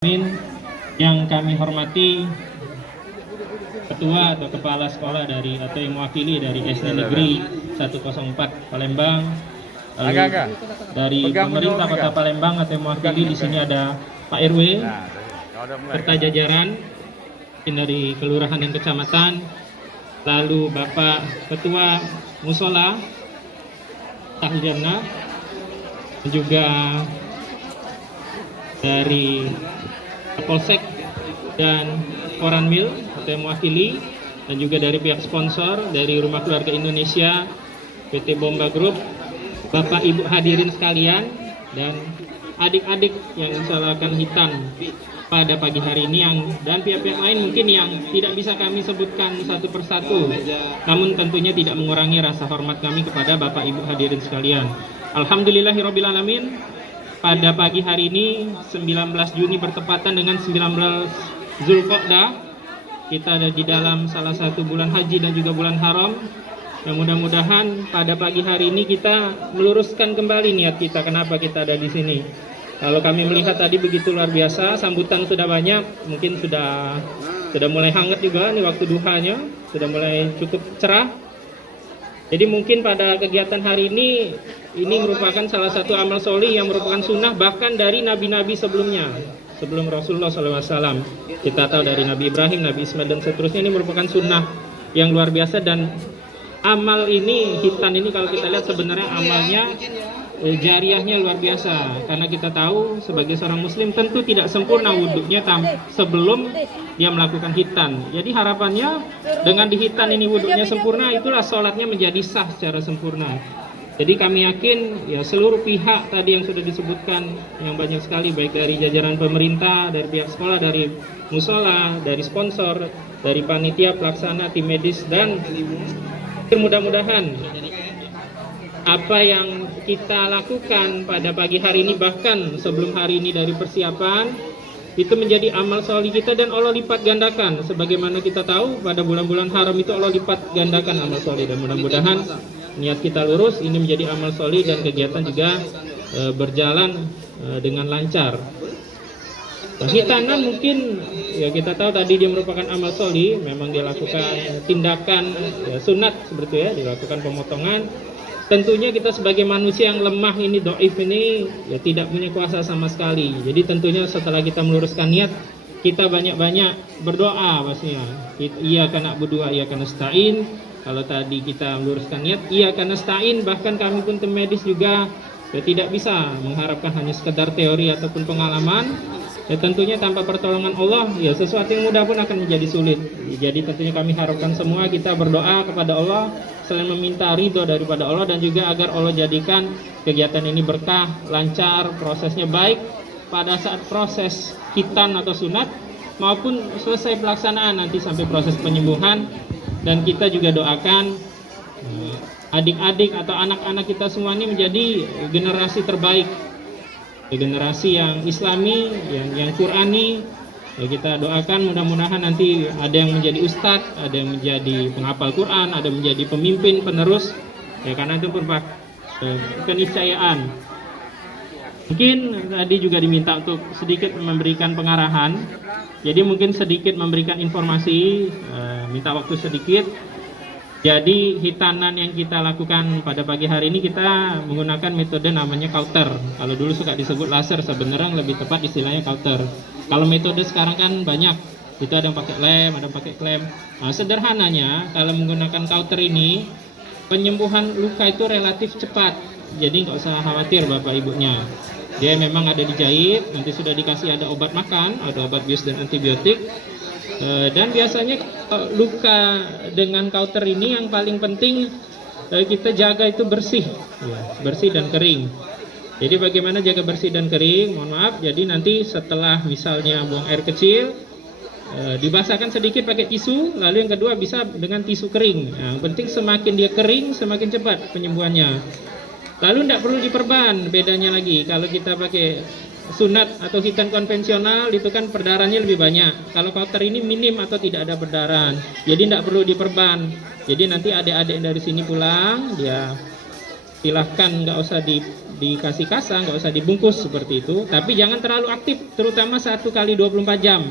Amin. Yang kami hormati Ketua atau Kepala Sekolah dari atau yang mewakili dari SD Negeri 104 Palembang, lalu dari pemerintah Kota Palembang atau yang mewakili di sini ada Pak RW serta jajaran dari kelurahan dan kecamatan, lalu Bapak Ketua Musola Tahjana, juga dari Polsek dan Koranmil atau yang mewakili, dan juga dari pihak sponsor dari Rumah Keluarga Indonesia, PT Bomba Group, Bapak Ibu hadirin sekalian, dan adik-adik yang insyaAllah hitan pada pagi hari ini, dan pihak-pihak lain mungkin yang tidak bisa kami sebutkan satu persatu, namun tentunya tidak mengurangi rasa hormat kami kepada Bapak Ibu hadirin sekalian. Alhamdulillahirrabbilalamin. Pada pagi hari ini 19 Juni bertepatan dengan 19 Zulqa'dah, kita ada di dalam salah satu bulan haji dan juga bulan haram. Yang mudah-mudahan pada pagi hari ini kita meluruskan kembali niat kita kenapa kita ada di sini. Kalau kami melihat tadi begitu luar biasa, sambutan sudah banyak, mungkin sudah mulai hangat juga nih waktu duhanya, sudah mulai cukup cerah. Jadi mungkin pada kegiatan hari ini merupakan salah satu amal solih yang merupakan sunnah bahkan dari nabi-nabi sebelumnya, sebelum Rasulullah SAW. Kita tahu dari Nabi Ibrahim, Nabi Ismail dan seterusnya, ini merupakan sunnah yang luar biasa. Dan amal ini, hitan ini kalau kita lihat sebenarnya amalnya jariahnya luar biasa, karena kita tahu sebagai seorang muslim tentu tidak sempurna wudhunya sebelum dia melakukan hitan. Jadi harapannya dengan dihitan ini wudhunya sempurna, itulah sholatnya menjadi sah secara sempurna. Jadi kami yakin ya seluruh pihak tadi yang sudah disebutkan yang banyak sekali, baik dari jajaran pemerintah, dari pihak sekolah, dari musola, dari sponsor, dari panitia pelaksana, tim medis, dan mudah-mudahan apa yang kita lakukan pada pagi hari ini, bahkan sebelum hari ini dari persiapan, itu menjadi amal solih kita dan Allah lipat gandakan. Sebagaimana kita tahu pada bulan-bulan haram itu Allah lipat gandakan amal solih, dan mudah-mudahan niat kita lurus, ini menjadi amal solih dan kegiatan juga berjalan dengan lancar. Hitanan mungkin ya kita tahu tadi dia merupakan amal solih, memang dia lakukan tindakan ya, sunat seperti ya, dilakukan pemotongan. Tentunya kita sebagai manusia yang lemah ini, doif ini, ya tidak punya kuasa sama sekali. Jadi tentunya setelah kita meluruskan niat, kita banyak-banyak berdoa pastinya. Iya karena berdoa, iya karena nasta'in. Kalau tadi kita meluruskan niat, iya karena nasta'in. Bahkan kami pun tim medis juga ya, tidak bisa mengharapkan hanya sekedar teori ataupun pengalaman. Ya tentunya tanpa pertolongan Allah, ya sesuatu yang mudah pun akan menjadi sulit. Jadi tentunya kami harapkan semua kita berdoa kepada Allah, selain meminta ridho daripada Allah, dan juga agar Allah jadikan kegiatan ini berkah, lancar, prosesnya baik pada saat proses hitan atau sunat maupun selesai pelaksanaan nanti sampai proses penyembuhan. Dan kita juga doakan adik-adik atau anak-anak kita semua ini menjadi generasi terbaik, generasi yang islami, yang Qurani. Ya, kita doakan mudah-mudahan nanti ada yang menjadi ustadz, ada yang menjadi penghafal Quran, ada yang menjadi pemimpin penerus, ya karena itu merupakan keniscayaan. Mungkin tadi juga diminta untuk sedikit memberikan pengarahan, jadi mungkin sedikit memberikan informasi, minta waktu sedikit. Jadi hitanan yang kita lakukan pada pagi hari ini kita menggunakan metode namanya kauter. Kalau dulu suka disebut laser, sebenarnya lebih tepat istilahnya kauter. Kalau metode sekarang kan banyak, itu ada yang pakai lem, ada yang pakai klem. Nah, sederhananya kalau menggunakan kauter ini, penyembuhan luka itu relatif cepat. Jadi nggak usah khawatir bapak ibunya. Dia memang ada dijahit, nanti sudah dikasih ada obat makan, ada obat bius dan antibiotik. Dan biasanya luka dengan kauter ini yang paling penting kita jaga itu bersih, ya, bersih dan kering. Jadi bagaimana jaga bersih dan kering? Mohon maaf, jadi nanti setelah misalnya buang air kecil, dibasahkan sedikit pakai tisu, lalu yang kedua bisa dengan tisu kering. Yang penting semakin dia kering, semakin cepat penyembuhannya. Lalu tidak perlu diperban, bedanya lagi kalau kita pakai sunat atau hitan konvensional itu kan perdarahannya lebih banyak. Kalau kauter ini minim atau tidak ada perdarahan, jadi tidak perlu diperban. Jadi nanti adik-adik dari sini pulang, dia silahkan, nggak usah dikasih kasa, nggak usah dibungkus seperti itu, tapi jangan terlalu aktif, terutama 1 kali 24 jam.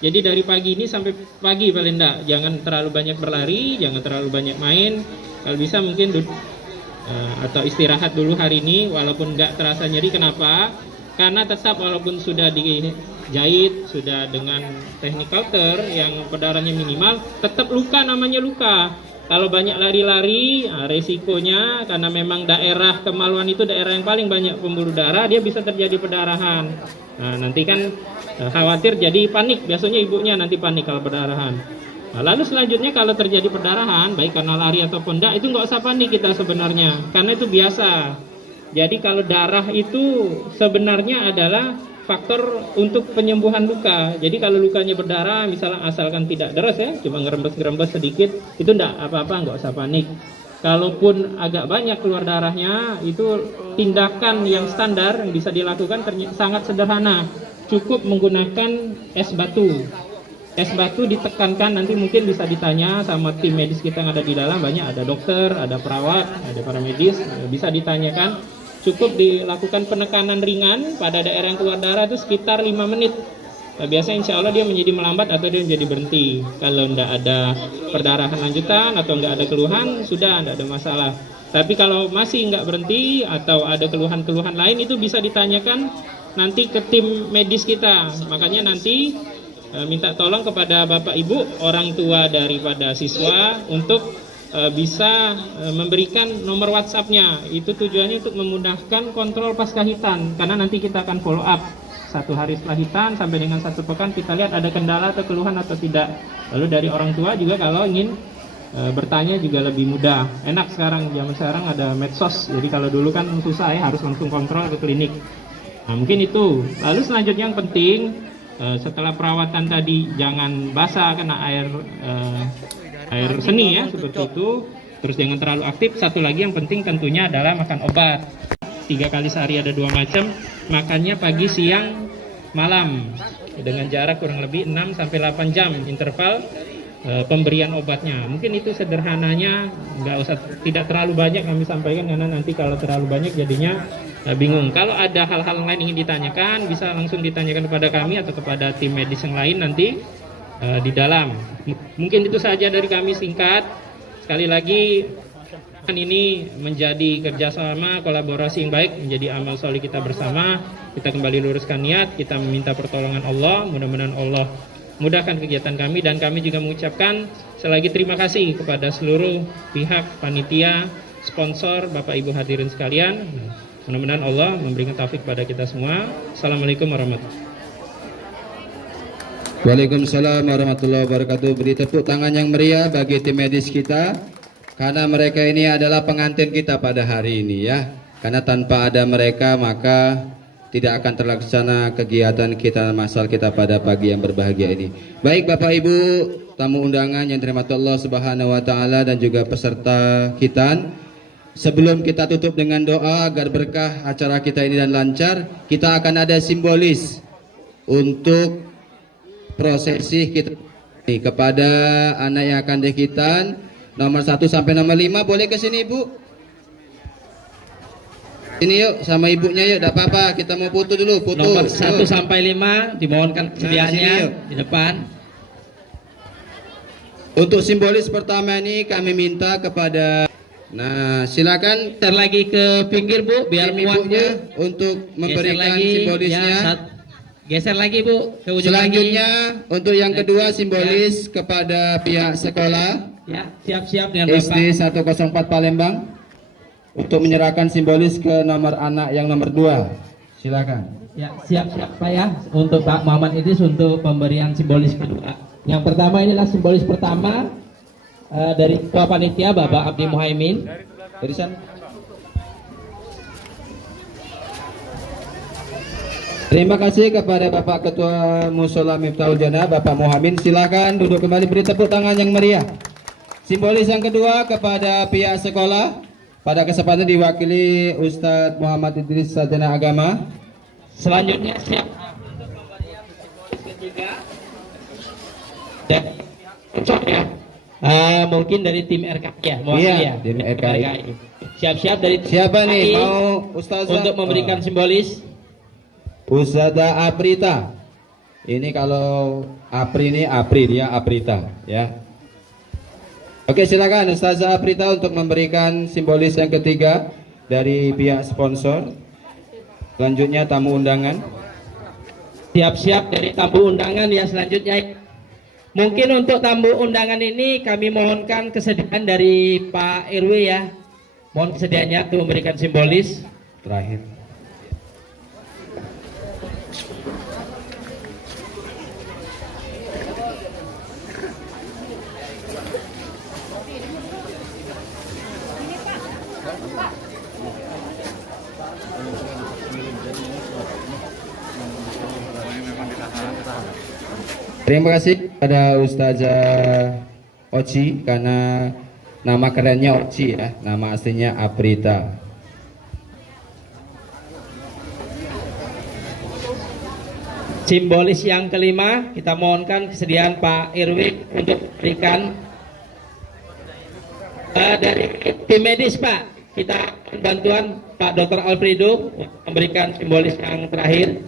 Jadi dari pagi ini sampai pagi paling enggak, jangan terlalu banyak berlari, jangan terlalu banyak main. Kalau bisa mungkin atau istirahat dulu hari ini, walaupun nggak terasa nyeri. Kenapa? Karena tetap walaupun sudah dijahit, sudah dengan teknik kauter yang perdarahannya minimal, tetap luka, namanya luka. Kalau banyak lari-lari, resikonya karena memang daerah kemaluan itu daerah yang paling banyak pembuluh darah, dia bisa terjadi perdarahan. Nah, nanti kan khawatir jadi panik, biasanya ibunya nanti panik kalau perdarahan. Nah, lalu selanjutnya kalau terjadi perdarahan, baik karena lari ataupun enggak, itu nggak usah panik kita sebenarnya, karena itu biasa. Jadi kalau darah itu sebenarnya adalah faktor untuk penyembuhan luka. Jadi kalau lukanya berdarah, misalnya asalkan tidak deras ya, cuma ngerembes-ngerembes sedikit, itu enggak apa-apa, nggak usah panik. Kalaupun agak banyak keluar darahnya, itu tindakan yang standar yang bisa dilakukan sangat sederhana. Cukup menggunakan es batu. Es batu ditekankan, nanti mungkin bisa ditanya sama tim medis kita yang ada di dalam, banyak, ada dokter, ada perawat, ada para medis, bisa ditanyakan. Cukup dilakukan penekanan ringan pada daerah yang keluar darah itu sekitar 5 menit. Nah, biasanya insya Allah dia menjadi melambat atau dia menjadi berhenti. Kalau tidak ada perdarahan lanjutan atau tidak ada keluhan, sudah tidak ada masalah. Tapi kalau masih nggak berhenti atau ada keluhan-keluhan lain, itu bisa ditanyakan nanti ke tim medis kita. Makanya nanti minta tolong kepada Bapak Ibu, orang tua daripada siswa untuk bisa memberikan nomor WhatsApp-nya. Itu tujuannya untuk memudahkan kontrol pasca hitan, karena nanti kita akan follow up 1 hari setelah hitan sampai dengan 1 pekan, kita lihat ada kendala atau keluhan atau tidak. Lalu dari orang tua juga kalau ingin bertanya juga lebih mudah. Enak sekarang, zaman sekarang ada medsos, jadi kalau dulu kan susah ya, harus langsung kontrol ke klinik. Nah, mungkin itu. Lalu selanjutnya yang penting, setelah perawatan tadi jangan basah kena air seni ya, seperti itu. Terus jangan terlalu aktif. Satu lagi yang penting tentunya adalah makan obat. 3 kali sehari ada 2 macam. Makannya pagi, siang, malam, dengan jarak kurang lebih 6-8 jam interval pemberian obatnya. Mungkin itu sederhananya, nggak usah, tidak terlalu banyak kami sampaikan, karena nanti kalau terlalu banyak jadinya bingung. Kalau ada hal-hal lain ingin ditanyakan, bisa langsung ditanyakan kepada kami atau kepada tim medis yang lain nanti di dalam. Mungkin itu saja dari kami singkat. Sekali lagi, ini menjadi kerjasama, kolaborasi yang baik, menjadi amal soleh kita bersama. Kita kembali luruskan niat, kita meminta pertolongan Allah, mudah-mudahan Allah mudahkan kegiatan kami. Dan kami juga mengucapkan selagi terima kasih kepada seluruh pihak, panitia, sponsor, Bapak Ibu hadirin sekalian. Mudah-mudahan Allah memberikan taufik pada kita semua. Assalamualaikum warahmatullahi wabarakatuh. Waalaikumsalam warahmatullahi wabarakatuh. Beri tepuk tangan yang meriah bagi tim medis kita, karena mereka ini adalah pengantin kita pada hari ini ya. Karena tanpa ada mereka maka tidak akan terlaksana kegiatan kita masal kita pada pagi yang berbahagia ini. Baik Bapak Ibu tamu undangan yang dirahmati Allah Subhanahu wa taala dan juga peserta khitan, sebelum kita tutup dengan doa agar berkah acara kita ini dan lancar, kita akan ada simbolis untuk prosesi kita ini kepada anak yang akan dikhitan nomor 1 sampai nomor 5. Boleh ke sini Ibu? Ini yuk sama ibunya yuk, tidak apa-apa, kita mau foto dulu. Foto nomor 1 sampai 5 dimohonkan kesediaannya di depan. Untuk simbolis pertama ini kami minta kepada, nah silakan Lagi ke pinggir Bu, biar ibunya untuk memberikan simbolisnya ya, geser lagi Bu ke ujung. Selanjutnya lagi. Untuk yang kedua simbolis kepada pihak sekolah ya, siap-siap dengan SD Bapak 104 Palembang untuk menyerahkan simbolis ke nomor anak yang nomor 2. Silakan. Ya, siap-siap Pak ya, untuk Pak Muhammad Idris untuk pemberian simbolis kedua. Yang pertama inilah simbolis pertama dari Ketua Panitia Bapak Abdi Muhaimin. Dari sana. Terima kasih kepada Bapak Ketua Mushola Miftahul Jannah, Bapak Muhammad. Silakan duduk kembali, beri tepuk tangan yang meriah. Simbolis yang kedua kepada pihak sekolah, pada kesempatan diwakili Ustadz Muhammad Idris Sarjana Agama. Selanjutnya siap untuk pemberian simbolis ketiga. Dan mungkin dari tim RKI ya, Iya, tim RKI. Siap-siap dari Siapa nih TKI mau Ustazah untuk memberikan simbolis. Ustazah Aprita. Ini kalau Apri ini Apri, dia Aprita ya. Oke, silakan Ustazah Aprita untuk memberikan simbolis yang ketiga dari pihak sponsor. Selanjutnya tamu undangan. Siap-siap dari tamu undangan ya selanjutnya. Mungkin untuk tamu undangan ini kami mohonkan kesediaan dari Pak RW ya. Mohon kesediaannya untuk memberikan simbolis. Terakhir. Terima kasih pada Ustazah Oci karena nama kerennya Oci ya, nama aslinya Aprita. Simbolis yang kelima kita mohonkan kesediaan Pak RW untuk berikan dari tim medis Pak. Kita bantuan Pak Dr. Alfredo memberikan simbolis yang terakhir.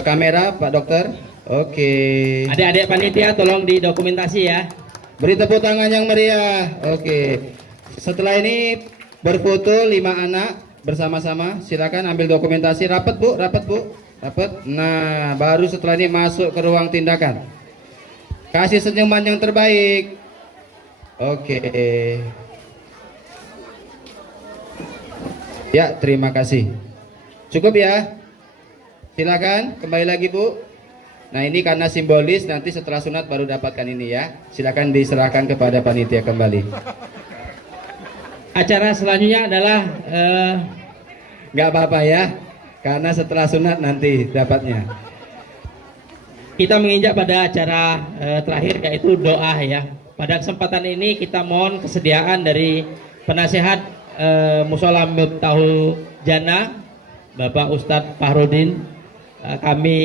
Kamera Pak Dokter. Oke. Adik-adik panitia tolong didokumentasi ya. Beri tepuk tangan yang meriah. Oke. Setelah ini berfoto 5 anak bersama-sama. Silakan ambil dokumentasi. Rapat Bu, rapat Bu, rapat. Nah, baru setelah ini masuk ke ruang tindakan. Kasih senyuman yang terbaik. Oke. Ya, terima kasih. Cukup ya. Silakan kembali lagi Bu. Nah, ini karena simbolis, nanti setelah sunat baru dapatkan ini ya. Silakan diserahkan kepada panitia kembali. Acara selanjutnya adalah nggak apa-apa ya, karena setelah sunat nanti dapatnya. kita menginjak pada acara terakhir yaitu doa ya. Pada kesempatan ini kita mohon kesediaan dari penasehat Mushola Miftahul Jannah Bapak Ustadz Fahrudin. Kami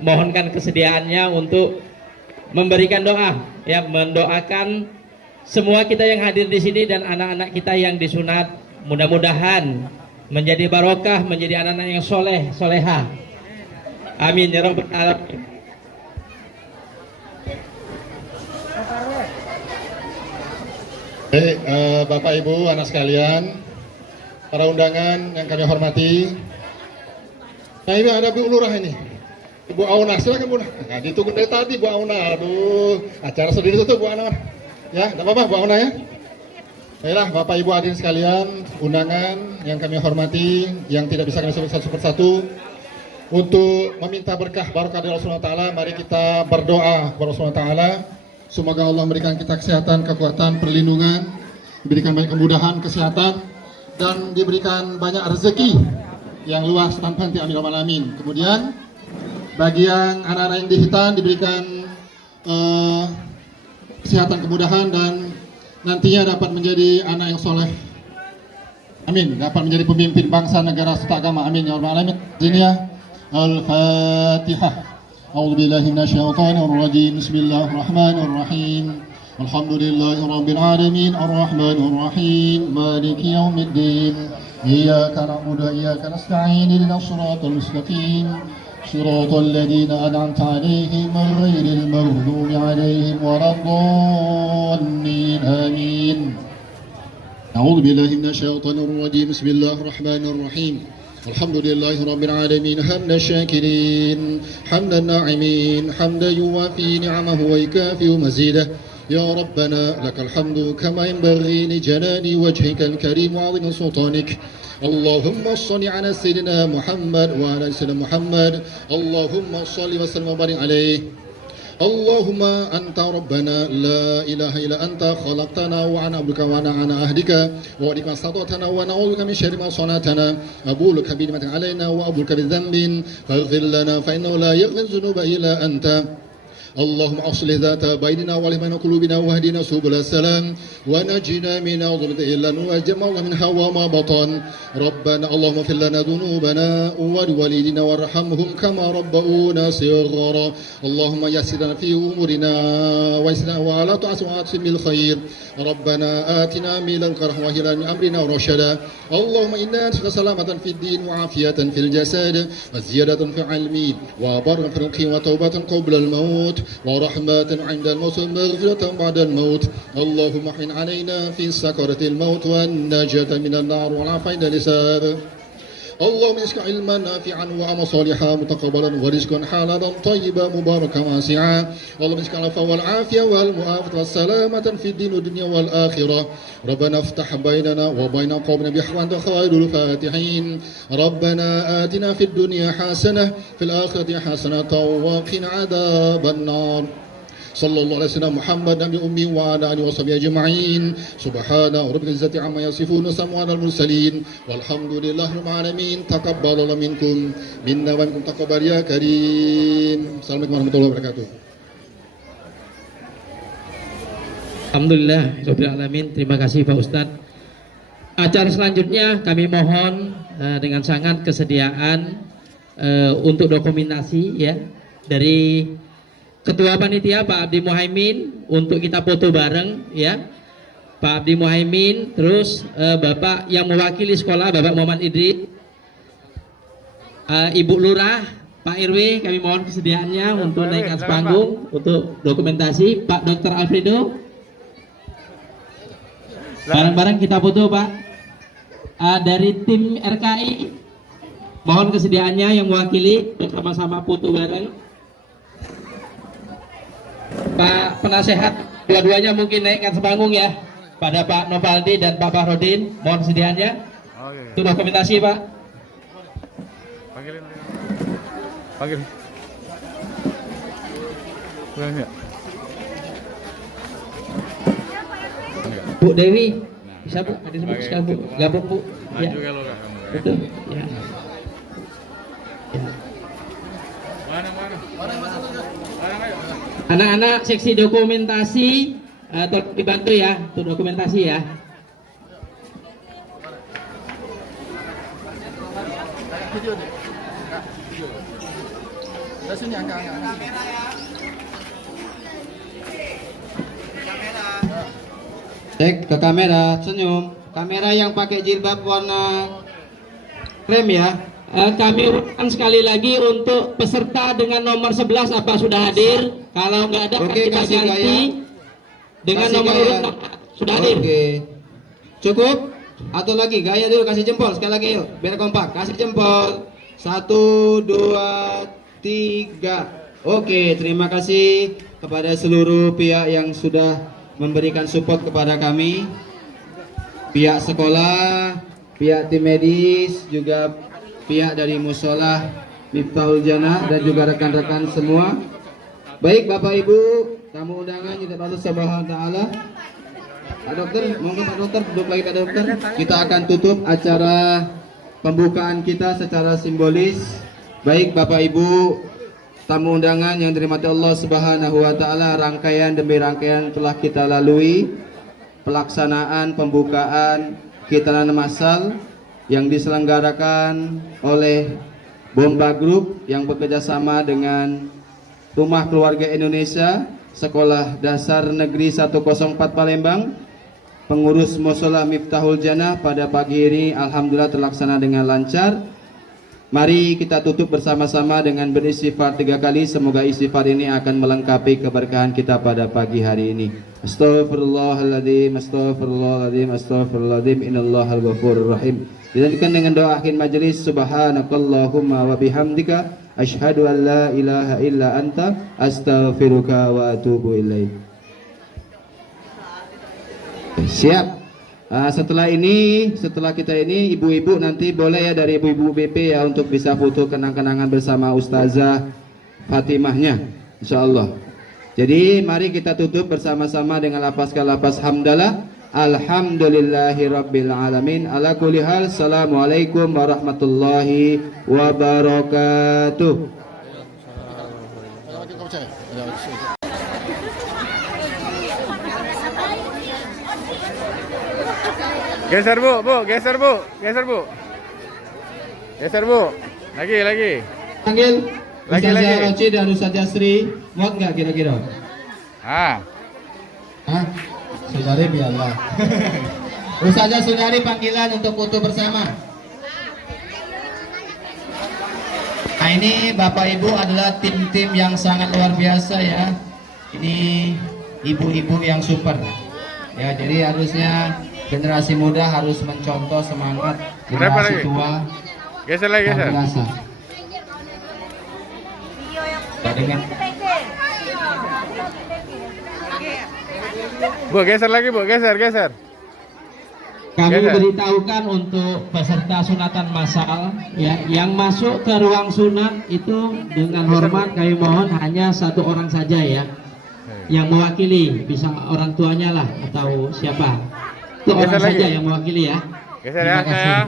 mohonkan kesediaannya untuk memberikan doa ya, mendoakan semua kita yang hadir di sini dan anak-anak kita yang disunat, mudah-mudahan menjadi barokah, menjadi anak-anak yang soleh, soleha. Amin ya rabbal alamin. Baik, Bapak Ibu, anak sekalian, para undangan yang kami hormati. Nah, ini ada Bu Lurah ini, Bu Auna, silakan Bu. Nah, ditunggu dari tadi Bu Auna. Aduh, acara sudah ditutup Bu Auna. Ya, tidak apa-apa Bu Auna ya. Baiklah, Bapak Ibu hadirin sekalian, undangan yang kami hormati, yang tidak bisa kami sebut satu persatu, untuk meminta berkah barokah dari Allah Subhanahu wa taala, mari kita berdoa kepada Allah Subhanahu wa taala. Semoga Allah memberikan kita kesehatan, kekuatan, perlindungan, diberikan banyak kemudahan, kesehatan, dan diberikan banyak rezeki yang luas tanpa henti, amin ya rabbal alamin. Kemudian bagi yang anak-anak yang dihitan diberikan kesehatan, kemudahan, dan nantinya dapat menjadi anak yang soleh. Amin. Dapat menjadi pemimpin bangsa, negara, serta agama. Amin ya rabbal alamin. Ini ya. Al-Fatihah. A'udzu billahi minasyaitonir rajim. Bismillahirrahmanirrahim. Alhamdulillahi rabbil alamin, arrahmanir rahim, maliki yaumiddin. Iyyaka na'budu wa iyyaka nasta'in. Ihdinas siratal mustaqim. Shiratal ladzina an'amta 'alaihim ghairil maghdubi 'alaihim waladdallin. Amin. A'udzu billahi minasyaitonir rajim. Bismillahirrahmanir rahim. Alhamdulillahi rabbil alamin, hamdan syakirin, hamdan na'imin, hamdan yuwafi ni'amahu wa yukafi mazidah. Ya Rabbana lakal hamdu kama yanbaghi li jalali wajhikal karim wa 'azimi sultanik. Allahumma shalli ala sayyidina Muhammad wa ala sayyidina Muhammad. Allahumma shalli wa sallim wa barik alaihi. Allahumma anta rabbana la ilaha illa anta khalaqtana wa ana abduka wa ana ahdika wa adika sadatana wa na'udzuka min syarri ma sanatana abuluka bi ni'matika alaina wa abuluka bi dhanbin faghfir lana fa innahu la yaghfiru dhunuba illa anta. اللهم أصلح ذات بيننا ولمن قلوبنا واهدنا سبل السلام ونجنا من ظلمة إلا وجمع الله من هوى ما بطن ربنا اللهم اغفر لنا ذنوبنا ولوالدينا وارحمهم كما ربؤونا صغارا اللهم يسر لنا في أمورنا ويسر ولا تعصم بالخير ربنا آتنا من لدنك رحمة وهب لنا من أمرنا رشدا اللهم إنا نسألك سلامة في الدين وعافية في الجسد وزيادة في العلم وبرا في الرزق وتوبة قبل الموت ورحمة عند الموت ومغفرة بعد الموت اللهم احن علينا في سكرة الموت والنجاة من النار والعافية عند الحساب اللهم اسق علما نافعا وعملا صالحا متقبلا ورزقا حلالا طيبا مباركا واسعا اللهم اسق العفو والعافيه والمعافاه والسلامه في الدين والدنيا والاخره ربنا افتح بيننا وبين قومنا بحق خير الفاتحين ربنا آتنا في الدنيا حسنه في الاخره حسنه وقنا عذاب النار صلى الله عليه وسلم محمد نبي أمي وعلى آله وصحبه أجمعين سبحان ربك العزة عما يصفون وسلام على المرسلين والحمد لله رب العالمين تقبل الله منكم منا ومنكم تقبل يا كريم Assalamualaikum warahmatullahi wabarakatuh. Alhamdulillah, Rabbil Alamin. Terima kasih Pak Ustadz. Acara selanjutnya kami mohon dengan sangat kesediaan untuk dokumentasi ya dari Ketua Panitia Pak Abdi Muhaimin untuk kita foto bareng ya. Pak Abdi Muhaimin, terus Bapak yang mewakili sekolah Bapak Muhammad Idris, Ibu Lurah, Pak RW, kami mohon kesediaannya untuk naik atas panggung untuk dokumentasi. Pak Dr. Alfredo, bareng-bareng kita foto Pak. Dari tim RKI, mohon kesediaannya yang mewakili bersama-sama foto bareng. Pak Penasehat, dua-duanya mungkin naik atas panggung ya. Pada Pak Novaldi dan Pak Fahrudin, mohon kesediaannya. Itu dokumentasi Pak. Panggil. Bu Dewi, bisa Bu? Ada sebut sekali Bu. Gabung Bu. Ya. Betul. Ya. Anak-anak seksi dokumentasi tolong dibantu ya untuk dokumentasi ya. Cek ke kamera, senyum. Kamera yang pakai jilbab warna krem ya. Kami ucapkan sekali lagi untuk peserta dengan nomor 11 apa sudah hadir? Kalau nggak ada Oke, kita kasih ganti gaya. dengan Kasih nomor gaya. urut 4. Sudah hadir. Oke. Cukup? Atau lagi gaya dulu, kasih jempol sekali lagi yuk, biar kompak. Kasih jempol. 1, 2, 3. Oke, terima kasih kepada seluruh pihak yang sudah memberikan support kepada kami. Pihak sekolah, pihak tim medis, juga pihak dari Musola Miftahul Jannah dan juga rekan-rekan semua. Baik Bapak Ibu, tamu undangan yang Allah Subhanahu wa taala. Pak Dokter, monggo Pak Dokter, duduk lagi Pak Dokter. Kita akan tutup acara pembukaan kita secara simbolis. Baik Bapak Ibu, tamu undangan yang dirahmati Allah Subhanahu wa taala, rangkaian demi rangkaian telah kita lalui pelaksanaan pembukaan khitanan massal yang diselenggarakan oleh Bomba Group yang bekerjasama dengan Rumah Keluarga Indonesia Sekolah Dasar Negeri 104 Palembang, pengurus Musola Miftahul Jannah. Pada pagi ini alhamdulillah terlaksana dengan lancar. Mari kita tutup bersama-sama dengan beristighfar 3 kali. Semoga istighfar ini akan melengkapi keberkahan kita pada pagi hari ini. Astaghfirullahaladzim, astaghfirullahaladzim, astaghfirullahaladzim, innallahal ghafurur rahim. Dilanjutkan dengan doa akhir majelis. Subhanakallahumma wa bihamdika asyhadu an la ilaha illa anta astaghfiruka wa atubu ilaik. Siap. Setelah kita ini ibu-ibu nanti boleh ya dari ibu-ibu BP ya untuk bisa foto kenang-kenangan bersama Ustazah Fatimahnya, insyaallah. Jadi mari kita tutup bersama-sama dengan lafaz hamdalah. Alhamdulillahirabbil alamin. Ala kulli hal. Assalamualaikum warahmatullahi wabarakatuh. percaya. Geser bu, geser bu, geser bu. Geser bu. Lagi. Panggil Lagi. Ustazah Roci dan Ustazah Sri. Muat nggak kira-kira? Ah, Hah? Saudari biarlah. Ustazah Saudari panggilan untuk foto bersama. Nah ini Bapak Ibu adalah tim-tim yang sangat luar biasa ya. Ini ibu-ibu yang super. Ya jadi harusnya generasi muda harus mencontoh semangat Berapa generasi lagi? tua geser lagi, yang geser. dewasa. Ya, dengan Bu, geser lagi bu, geser. Kami Geser. beritahukan untuk peserta sunatan massal ya, yang masuk ke ruang sunat itu dengan hormat kami mohon hanya satu orang saja ya, yang mewakili, bisa orang tuanya lah atau siapa, itu orang Geser lagi. saja yang mewakili ya. Geser Terima ya, kasih. saya.